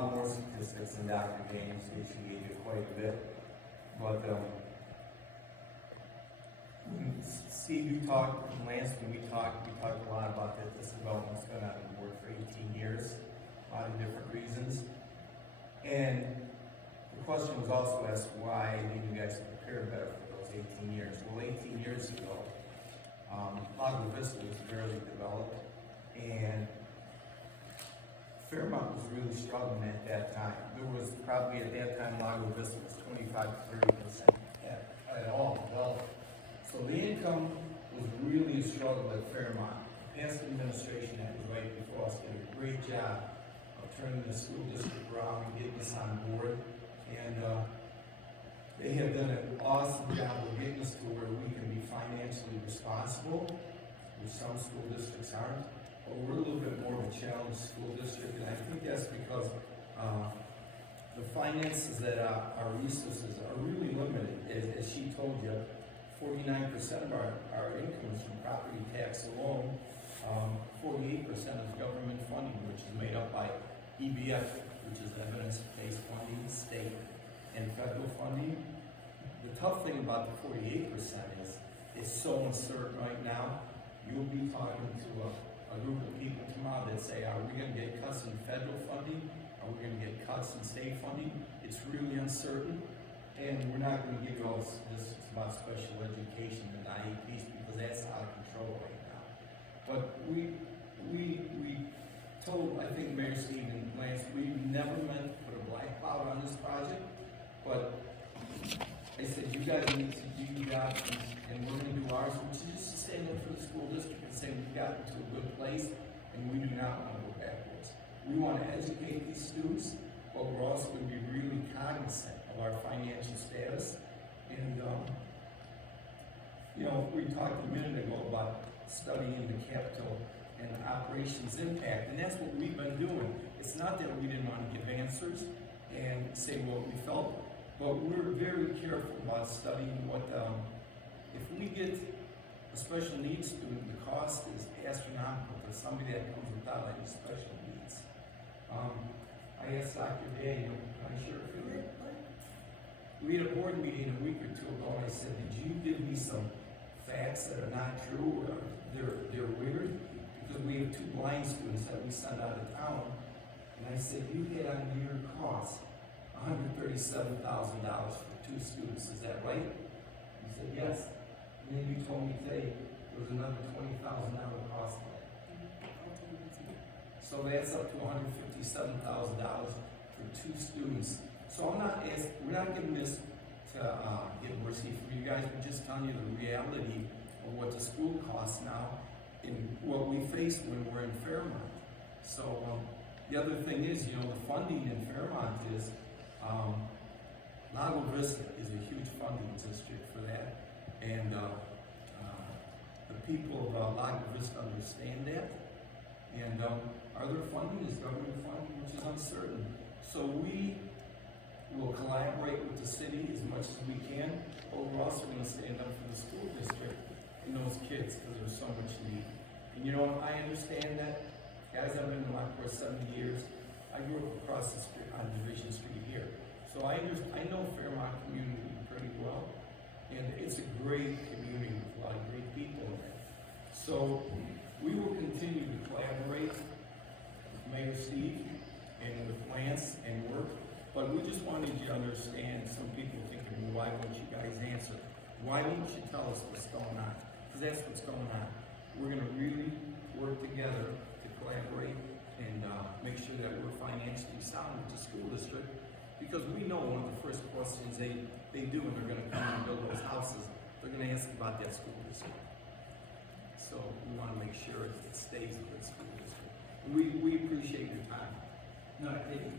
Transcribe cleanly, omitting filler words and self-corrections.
lot more statistics than Dr. James, she gave you quite a bit. But Steve, you talked, and Lance, when we talked a lot about that this development's been on the board for 18 years, a lot of different reasons. And the question was also asked why didn't you guys prepare better for those 18 years? Well, 18 years ago, Lago Vista was barely developed, and Fairmont was really struggling at that time. There was probably at that time Lago Vista was 25 to 30% at all developed. So the income was really a struggle at Fairmont. The past administration that was right before us did a great job of turning the school district around and getting us on board. And they have done an awesome job of getting us to where we can be financially responsible, which some school districts aren't. But we're a little bit more of a challenged school district, and I think that's because the finances that our resources are really limited. As she told you, 49% of our income is from property tax alone. 48% is government funding, which is made up by EBF, which is evidence-based funding, state and federal funding. The tough thing about the 48% is it's so uncertain right now. You'll be talking to a group of people tomorrow that say, are we going to get cuts in federal funding? Are we going to get cuts in state funding? It's really uncertain. And we're not going to give you all this about special education and IEPs because that's out of control right now. But we told, I think Mayor Steve and Lance, we never meant to put a black cloud on this project, but I said, you guys need to do your job and we're going to do ours, which is just to stand up for the school district and say we've gotten to a good place and we do not want to go backwards. We want to educate these students, but we're also going to be really cognizant of our financial status. And, you know, we talked a minute ago about studying the capital and operations impact, and that's what we've been doing. It's not that we didn't want to give answers and say what we felt, but we're very careful about studying what, if we get a special needs student, the cost is astronomical for somebody that comes without any special needs. I asked Dr. Day, I'm sure if you were, we had a board meeting a week or two ago, and I said, did you give me some facts that are not true or they're weird? Because we have 2 blind students that we send out of town, and I said, you had on your cost $137,000 for 2 students, is that right? He said, yes. And then you told me today there was another $20,000 cost on it. So that's up to $157,000 for 2 students. So we're not giving this to get mercy for you guys, we're just telling you the reality of what the school costs now and what we face when we're in Fairmont. So the other thing is, you know, the funding in Fairmont is, Lago Vista is a huge funding district for that. And the people of Lago Vista understand that. And our other funding is government funding, which is uncertain. So we will collaborate with the city as much as we can, but we're also going to stand up for the school district and those kids because there's so much need. And you know, I understand that. Guys, I've been in Lockport 70 years. I grew up across the street on Division Street here. So I know Fairmont community pretty well, and it's a great community with a lot of great people in it. So we will continue to collaborate with Mayor Steve and with Lance and work, but we just wanted you to understand, some people thinking, well, why won't you guys answer? Why won't you tell us what's going on? Because that's what's going on. We're going to really work together to collaborate and make sure that we're financially sound with the school district, because we know one of the first questions they do when they're going to come and build those houses, they're going to ask about that school district. So we want to make sure it stays a good school district. We appreciate your time. No, thank you.